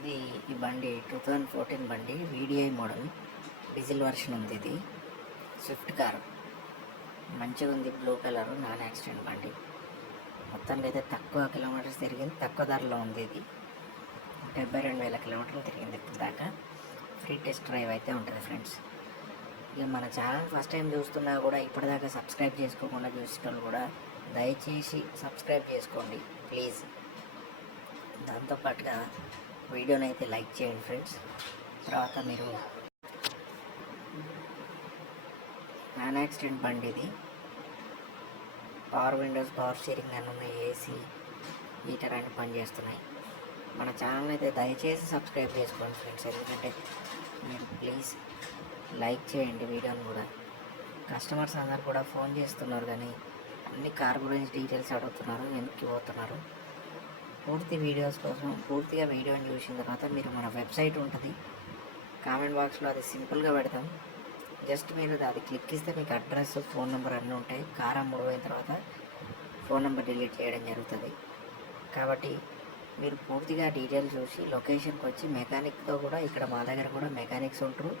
ఇది ఈ బండి టూ థౌజండ్ ఫోర్టీన్ బండి వీడిఐ మోడల్ డీజిల్ వర్షన్ ఉంది ఇది. స్విఫ్ట్ కారు మంచిగా ఉంది బ్లూ కలర్ నాన్ యాక్సిడెంట్ బండి. మొత్తానికి అయితే తక్కువ కిలోమీటర్స్ తిరిగింది తక్కువ ధరలో ఉంది ఇది. డెబ్బై రెండు వేల కిలోమీటర్లు తిరిగింది ఇప్పుడు దాకా. ఫ్రీ టెస్ట్ డ్రైవ్ అయితే ఉంటుంది ఫ్రెండ్స్ ఇక మన ఛానల్ ఫస్ట్ టైం చూస్తున్నా కూడా ఇప్పటిదాకా సబ్స్క్రైబ్ చేసుకోకుండా చూసేటోళ్ళు కూడా దయచేసి సబ్స్క్రైబ్ చేసుకోండి ప్లీజ్ దాంతోపాటుగా వీడియోని అయితే లైక్ చేయండి ఫ్రెండ్స్. తర్వాత మీరు నాన్ యాక్సిడెంట్ బండి ఇది పవర్ విండోస్ పవర్ స్టీరింగ్ అని ఉన్నాయి ఏసీ హీటర్ అన్ని పనిచేస్తున్నాయి. మన ఛానల్ అయితే దయచేసి సబ్స్క్రైబ్ చేసుకోండి ఫ్రెండ్స్. ఎందుకంటే మీరు ప్లీజ్ లైక్ చేయండి వీడియోని కూడా. కస్టమర్స్ అందరు కూడా ఫోన్ చేస్తున్నారు కానీ అన్ని కార్ గురించి డీటెయిల్స్ అడుగుతున్నారు వెనక్కి పోతున్నారు పూర్తి వీడియోస్ కోసం పూర్తిగా వీడియోని చూసిన తర్వాత మీరు మన వెబ్సైట్ ఉంటుంది. కామెంట్ బాక్స్లో అది సింపుల్గా పెడతాం. జస్ట్ మీరు అది క్లిక్ ఇస్తే మీకు అడ్రస్ ఫోన్ నెంబర్ అన్నీ ఉంటాయి. కారం మూడవైన తర్వాత ఫోన్ నెంబర్ డిలీట్ చేయడం జరుగుతుంది. కాబట్టి మీరు పూర్తిగా డీటెయిల్స్ చూసి లొకేషన్కి వచ్చి మెకానిక్తో కూడా ఇక్కడ మా దగ్గర కూడా మెకానిక్స్ ఉంటారు.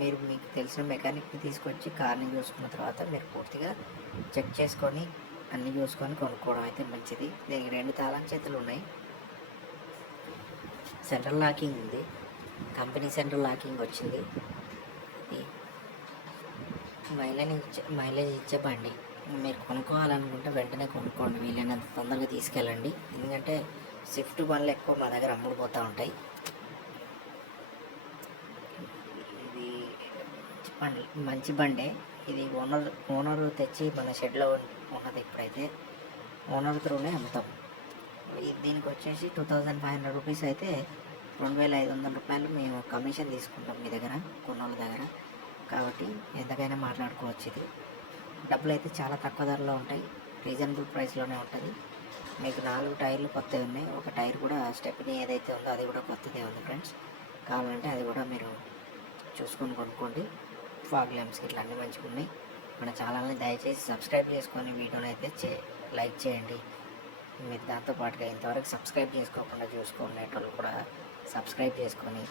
మీరు మీకు తెలిసిన మెకానిక్ని తీసుకొచ్చి కార్ని చూసుకున్న తర్వాత మీరు పూర్తిగా చెక్ చేసుకొని అన్నీ చూసుకొని కొనుక్కోవడం అయితే మంచిది. దీనికి రెండు తాళం చేతులు ఉన్నాయి. సెంట్రల్ లాకింగ్ ఉంది. కంపెనీ సెంట్రల్ లాకింగ్ వచ్చింది. మైలేజ్ ఇచ్చే మైలేజ్ ఇచ్చే బండి. మీరు కొనుక్కోవాలనుకుంటే వెంటనే కొనుక్కోండి. వీలైనంత తొందరగా తీసుకెళ్ళండి. ఎందుకంటే స్విఫ్ట్ బండ్లు ఎక్కువ మా దగ్గర అమ్ముడుపోతూ ఉంటాయి ఇది మంచి బండి మంచి బండే. ఇది ఓనర్ ఓనర్ తెచ్చి మన షెడ్లో ఉన్నది ఇప్పుడైతే. ఓనర్ త్రూనే అమ్ముతాం. దీనికి వచ్చేసి two thousand five hundred rupees అయితే రెండు వేల ఐదు వందల రూపాయలు మేము కమిషన్ తీసుకుంటాం మీ దగ్గర కొన్నోళ్ళ దగ్గర. కాబట్టి ఎంతకైనా మాట్లాడుకోవచ్చు ఇది. డబ్బులు అయితే చాలా తక్కువ ధరలో ఉంటాయి. రీజనబుల్ ప్రైస్లోనే ఉంటుంది. మీకు నాలుగు టైర్లు కొత్తవి ఉన్నాయి. ఒక టైర్ కూడా స్టెప్ని ఏదైతే ఉందో అది కూడా కొత్తదే ఉంది ఫ్రెండ్స్. కావాలంటే అది కూడా మీరు చూసుకొని కొనుక్కోండి. ఫాగ్ ల్యాంప్స్ ఇట్లా మంచిగా ఉన్నాయి మన ఛానల్ని దయచేసి సబ్స్క్రైబ్ చేసుకొని వీడియోని అయితే చే లైక్ చేయండి. మీరు దాంతోపాటుగా ఇంతవరకు సబ్స్క్రైబ్ చేసుకోకుండా చూసుకునేటోళ్ళు కూడా సబ్స్క్రైబ్ చేసుకొని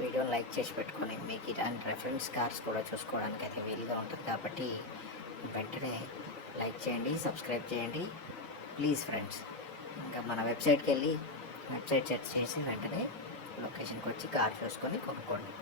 వీడియోని లైక్ చేసి పెట్టుకొని మీకు ఇలాంటి రెఫరెన్స్ కార్స్ కూడా చూసుకోవడానికి అయితే వీలుగా ఉంటుంది కాబట్టి వెంటనే లైక్ చేయండి సబ్స్క్రైబ్ చేయండి. ప్లీజ్ ఫ్రెండ్స్ ఇంకా మన వెబ్సైట్కి వెళ్ళి వెబ్సైట్ సెర్చ్ చేసి వెంటనే లొకేషన్కి వచ్చి కార్ చూసుకొని కొనుక్కోండి.